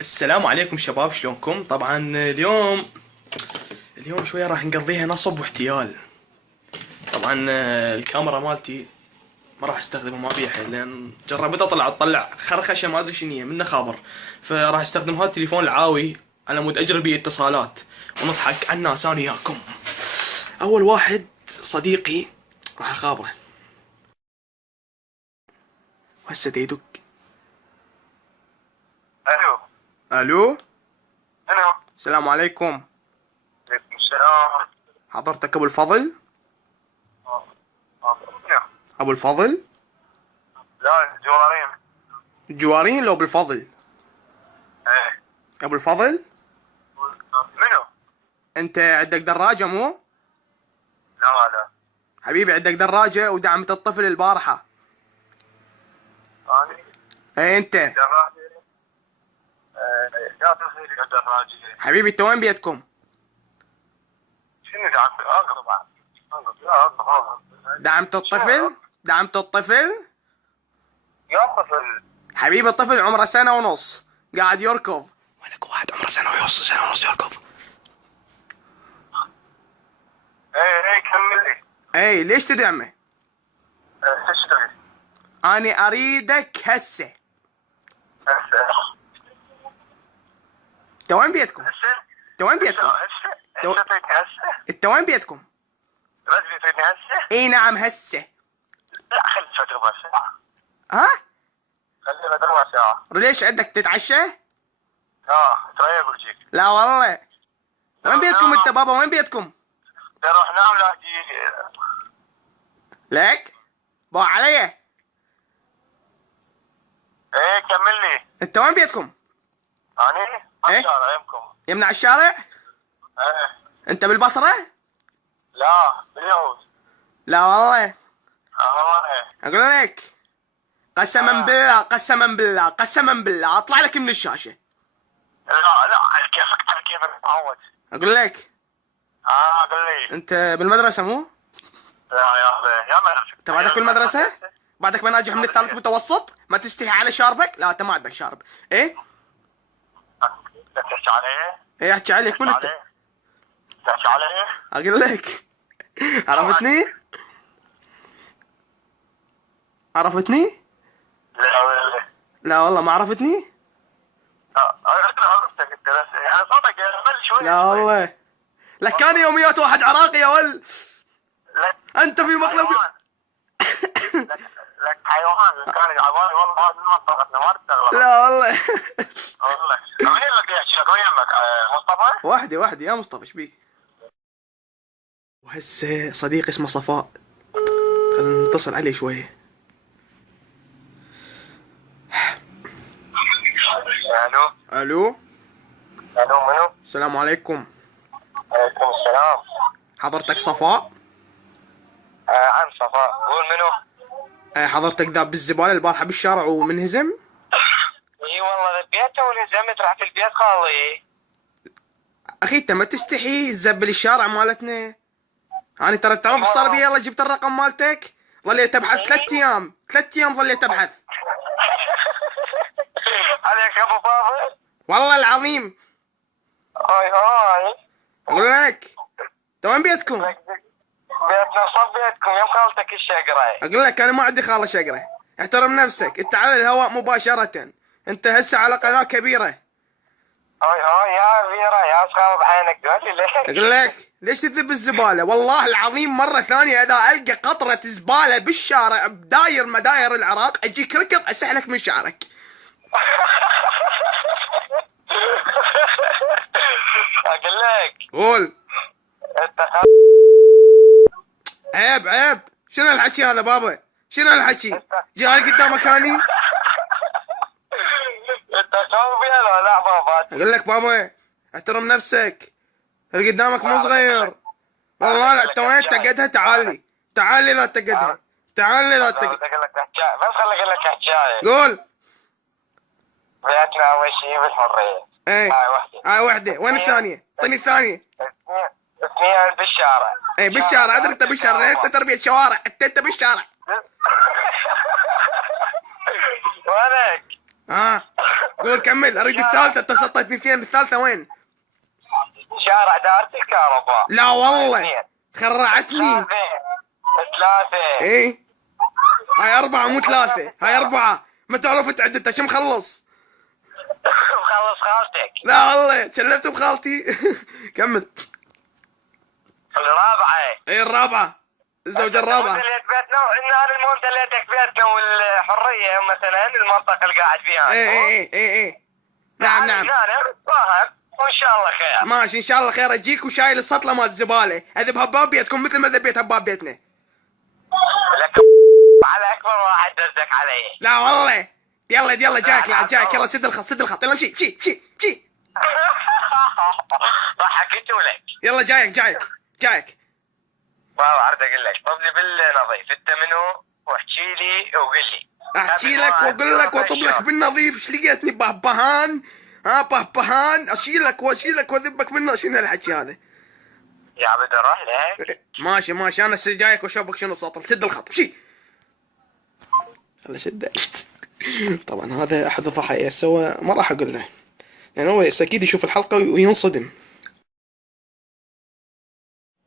السلام عليكم شباب، شلونكم؟ طبعا اليوم شوية راح نقضيها نصب واحتيال. طبعا الكاميرا مالتي ما راح استخدمها، ما بيها حيل، لان جربت تطلع خرخشة ما ادري شنو هي منه خابر. فراح استخدم هذا التليفون العاوي على مود اجري بيه اتصالات ونضحك على الناس انا وياكم. اول واحد صديقي راح اخابره، وهسه يدق. الو. الو، الو. السلام عليكم. عليكم السلام. حضرتك ابو الفضل؟ منو؟ ابو الفضل؟ لا، جوارين. جوارين لو بالفضل؟ ايه. ابو الفضل، منو؟ انت عندك دراجة مو؟ لا لا. حبيبي عندك دراجة ودعمت الطفل البارحة. اني اي انت دراجة. يا تصير دراجة. حبيبي، انت وين بيتكم؟ شنو قاعد اقرب؟ لا اقرب. دعمت الطفل؟ دعمت الطفل؟ يا طفل. حبيبي الطفل عمره سنة ونص قاعد يركض. وينك واحد عمره سنة ونص يركض؟ ايه كمل لي. اي ليش تدعمه؟ تشتغل. اني اريدك هسه. هسه. انت وين بيتكم؟ هسه. انت وين بيتكم؟ هسه تريدني هسه؟ انت وين بيتكم؟ رجلي تريدني هسه؟ اي نعم هسه. لا خلي فترة ربع ساعة. ها؟ خلي فترة ربع ساعة. ليش عندك تتعشى؟ تريق وجيك. لا والله. وين بيتكم انت بابا، وين بيتكم؟ روح نام لا تجي. لك بو علي. ايه كمل لي. انت وين بيتكم؟ اني إيه؟ الشارع يمكم. يمنع الشارع؟ ايه. انت بالبصرة؟ لا باليهود. لا والله. والله ايه. اقول لك قسما بالله قسما بالله قسما بالله اطلع لك من الشاشة. لا لا، على كيفك على كيفك معود. اقول لك قل لي. انت بالمدرسة مو؟ لا يا اخي يا مدرسة. انت بعدك بالمدرسة؟ بعدك ما ناجح من الثالث متوسط؟ ما تستحي على شاربك؟ لا انت ما عندك شارب. ايه؟ لا تحكي عليه. ايه احكي عليك، من انت؟ تحكي عليه. اقول لك عرفتني؟ عرفتني؟ لا لا. لا والله ما عرفتني؟ عرفتك انت، بس انا صوتك يغمل شوي. لا والله. لك كان يوميات واحد عراقي يا ول. لك انت في مقلب. لك حيوان كان يعباني والله، هذه منطقتنا ما تستغرب. لا والله. والله وين لك يحكي لك؟ وين يمك مصطفى؟ وحدي يا مصطفى، ايش بيك؟ وهسه صديق اسمه صفاء، خلينا نتصل عليه شوية. الو. الو، الو منو؟ السلام عليكم. عليكم السلام. حضرتك صفاء؟ عن صفاء. قول منو؟ حضرتك داب بالزبالة البارحة بالشارع ومنهزم؟ اي والله ذبيته ونهزمت، رحت البيت خالي. اخي انت ما تستحي تزبل الشارع مالتنا؟ انا ترى تعرف صار بي، يلا جبت الرقم مالتك، ظليت ابحث 3 ايام ظليت ابحث. عليك ابو فاضل. والله العظيم. هاي. اقول لك انت وين بيتكم؟ بيتنا صب بيتكم يم خالتك الشقرة. اقول لك انا ما عندي خاله شقره. احترم نفسك، انت على الهواء مباشرة، انت هسه على قناة كبيرة. هاي يا فيرا يا صغار بعينك دولي ليش؟ اقول لك ليش تذب الزبالة؟ والله العظيم مرة ثانية اذا القى قطرة زبالة بالشارع بداير مداير العراق اجيك ركض اسحلك من شعرك. اقول لك. قول. انت عيب شنو الحكي هذا بابا؟ شنو الحكي؟ جاي قدام مكاني؟ انت خوفي ولا لا بابا؟ اقول لك بابا احترم نفسك، اللي قدامك مو صغير. والله لا، انت وين تقدها؟ تعال لي لا تقدها، تعال لي لا تقدها. بس خليني اقول لك حكايه. قول. بيتنا اول شيء بالحريه. ايه هاي وحده، وين الثانية؟ اعطيني الثانية. اثنين بالشارع. ايه بالشارع، ادري انت بالشارع، انت تربية شوارع، انت بالشارع. وينك؟ قول كمل، اريد الثالثة. انت سطيتني اثنين، الثالثة وين؟ شارع دائرة الكهرباء. لا والله اثنين. خرعتني. ثلاثة. ايه هاي 4 مو 3، هاي 4. ما تعرف تعد انت، شو مخلص؟ مخلص خالتك. لا والله تشلفت بخالتي. كمل. الرابعة. ايه الرابعة، الزوجة الرابعة. دليت بيتنا وإن المهم دليتك بيتنا والحرية مثلا المنطقة اللي قاعد فيها. ايه نعم نعم. نتفاهم وإن شاء الله خير. ماشي ان شاء الله خير. اجيك وشايل السطلة مال الزبالة، اذب هباب بيتكم مثل ما ذبيت هباب بيتنا. لك على أكبر واحد دزك علي. لا والله. يلا جايك، لا جايك. يلا سد الخط يلا امشي. راح حكيت لك. يلا جايك. والله عرفت اقول لك طب لي بالنظيف انت منو واحكي لي وقل لي. احكي لك واقول لك واطب لك بالنظيف. ايش لقيتني بهبهان؟ بهبهان اشيلك واشيلك واذبك منه. شنو الحكي هذا؟ يا عبد اروح لك. ماشي انا جايك واشوفك شنو السطل. سد الخط امشي. خلي شده. طبعا هذا احد الضحايا سوى، ما راح اقول له لان هو اكيد يشوف الحلقه وينصدم.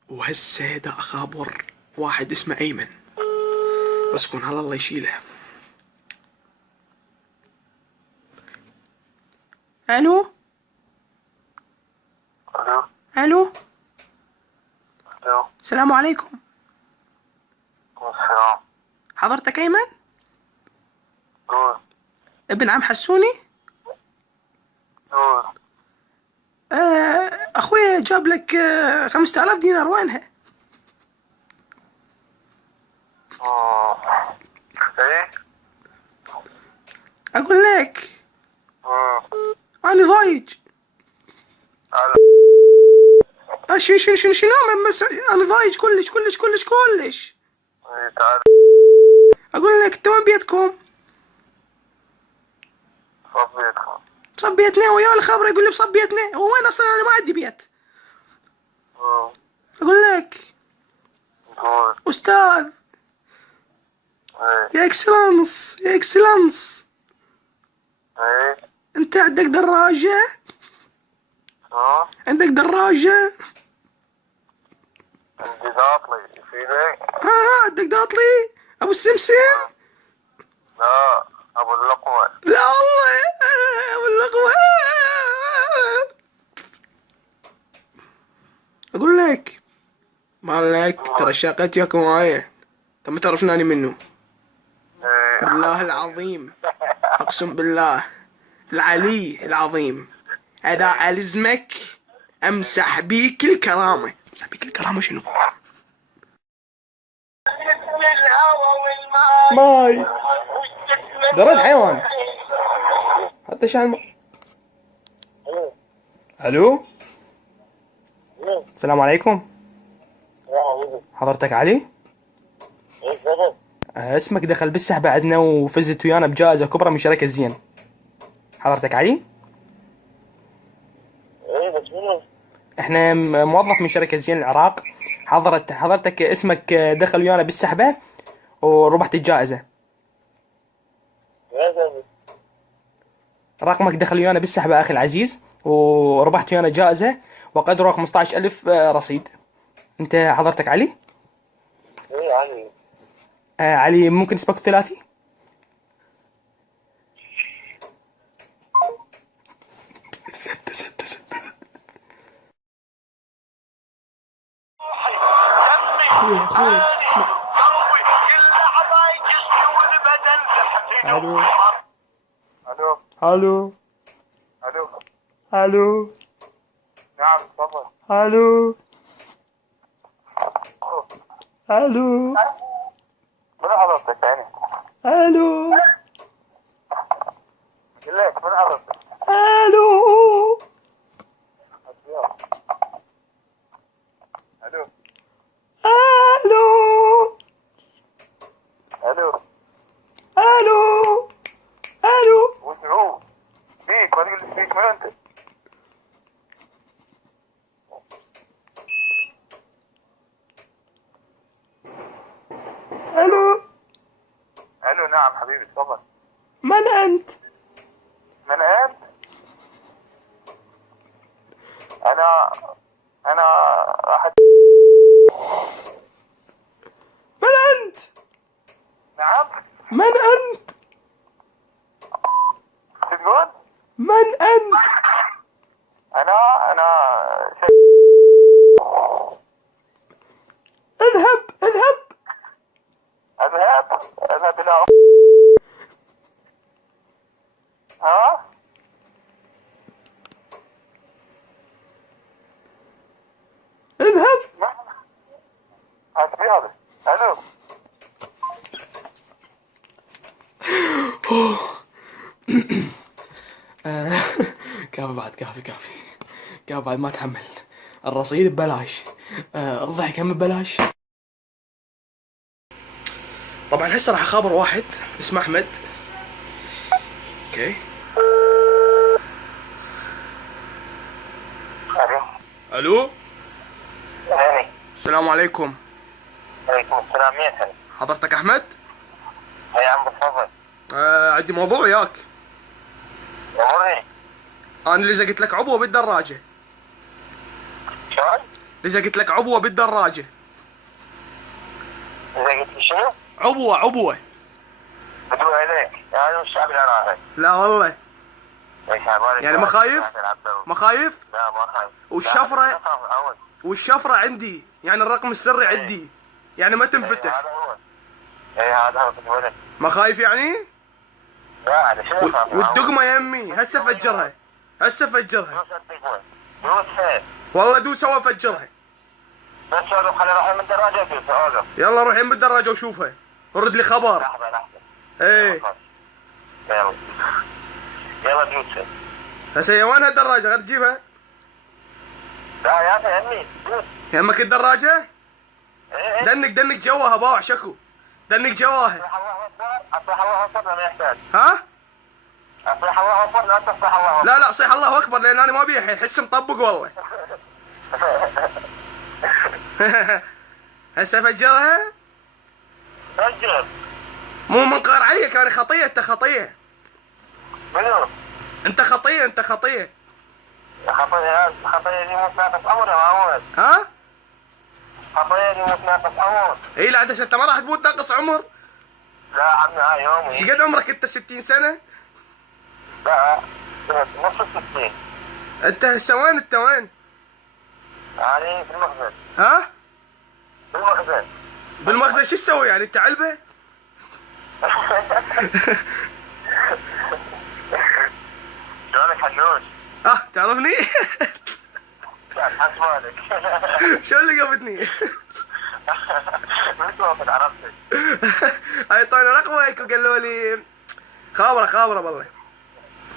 وهسه دا اخابر واحد اسمه ايمن، بس كون على الله يشيله. الو السلام عليكم. السلام. حضرتك ايمن؟ ابن عم حسوني؟ اخويا جاب لك 5000 دينار، وينها؟ ايه اقول لك انا ضايج. شنو انا ضايج كلش. تعال اقول لك انت وين بيتكم؟ صبيتكم. بصبيتنا ويا الخبر يقول لي بصبيتنا. هو وين اصلا؟ انا ما عندي بيت. اقول لك استاذ. يا اكسلانس ايه انت عندك دراجة؟ عندك دراجة؟ عندي داطلي في لك. عندك داطلي ابو السمسم؟ لا ابو اللقمة. لا والله ابو اللقمة. اقول لك مالك ترى شاقتي ياكم معايا. انت ما تعرفناني منه. بالله العظيم اقسم بالله العلي العظيم اذا الزمك امسح بيك الكرامة. امسح بيك الكرامة شنو؟ ماي درد حيوان حتى شان. الو السلام عليكم. حضرتك علي؟ اسمك دخل بالسحبة عندنا وفزت ويانا بجائزة كبرى من شركة زين. حضرتك علي؟ احنا موظف من شركة زين العراق. حضرتك اسمك دخل ويانا بالسحبة وربحت الجائزة. رقمك دخل ويانا بالسحبة اخي العزيز وربحت ويانا جائزة وقدره 15,000 رصيد. انت حضرتك علي؟ ايه علي. علي ممكن اسمك ثلاثي؟ ستة اخوي اسمع. الو نعم تفضل. الو من حضرتك يعني؟ الو قل لك من حضرتك؟ الو الو الو الو الو وش هو؟ فيك ما تقول لي فيك من انت؟ الو الو نعم حبيبي تفضل. من انت؟ من من انت؟ انا راح من انت؟ نعم. من انت؟ شو تقول؟ من انت؟ انا اذهب اذهب. اذهب الى ها؟ اذهب. في هذا. الو. كافي بعد، كافي بعد، ما اتحمل. الرصيد ببلاش، الضحك هم ببلاش. طبعا هسه راح اخابر واحد اسمه احمد. اوكي. الو. هاني. السلام عليكم. عليكم السلام. مين هاني؟ حضرتك احمد؟ يا عم تفضل. عندي موضوع وياك. امورني. انا لزقت لك عبوه بالدراجه. شلون؟ لزقت لك عبوه بالدراجه. لقيت لي شنو؟ عبوه. بدو عليك. يعني مش شعب العراقي. لا والله. يعني ما خايف؟ ما خايف؟ لا ما خايف. والشفره عندي، يعني الرقم السري عندي، يعني ما تنفتح. هذا هو. هذا هو كنت. ما خايف يعني؟ لا انا شنو اخاف؟ والدقمه يمي هسه فجرها. دوس الدقمه. دوس فين؟ والله دوس هو فجرها. بس اقف خلي اروح من الدراجه دوس اقف. يلا روح يم بالدراجه وشوفها، ورد لي خبر. لحظه. ايه يلا دوس. هسه يا وين هالدراجه؟ غير تجيبها. لا يا اخي امي دوس. يمك الدراجه؟ ايه دنك جواها باوع شكو. دنك جواها. اصلح الله اكبر. اصلح الله اكبر ما يحتاج. ها؟ اصلح الله اكبر لا تصلح الله اكبر. لا صيح الله اكبر، لان انا ما بيحي حس مطبق والله. هسه فجرها؟ فجر. مو من قهر عليك، انا خطيه. انت خطيه. منو؟ انت خطيه. خطيه دي مو تناقص امر يا معود. ها؟ خطيه دي مو تناقص امر. اي لا انت ما راح تموت ناقص عمر. لا عمي هاي يومي. ايش قد عمرك انت؟ 60 سنه؟ لا نص 60. انت هسه وين؟ انت وين؟ يعني في المخزن. ها؟ في المخزن. بالمخزن شو تسوي يعني؟ انت علبه؟ شلونك حنوش؟ تعرفني؟ لا حسبالك. شلون لقفتني؟ من وقت عرفتك. هاي طينا رقمك وقالوا لي خابره والله.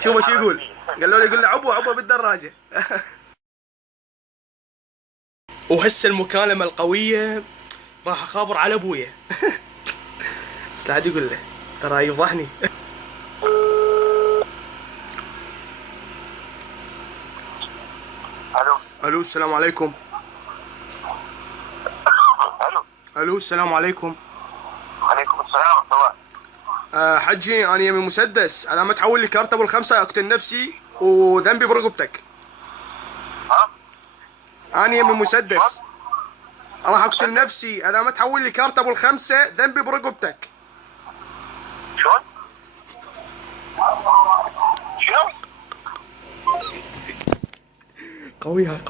شوفوا شو يقول. قالوا لي عبوه بالدراجه. وهسه المكالمه القويه راح اخابر على ابويا. بس لا عاد يقول له ترى يفضحني. الو السلام عليكم. الو السلام عليكم. وعليكم السلام ورحمه الله. حجي انا يمي مسدس، انا ما تحول لي كارت ابو الخمسه اقتل نفسي وذنبي برقبتك. انا يمي مسدس راح اقتل نفسي، انا ما تحول لي كارت ابو الخمسه ذنبي برقبتك. شلون؟ شنو؟ قوية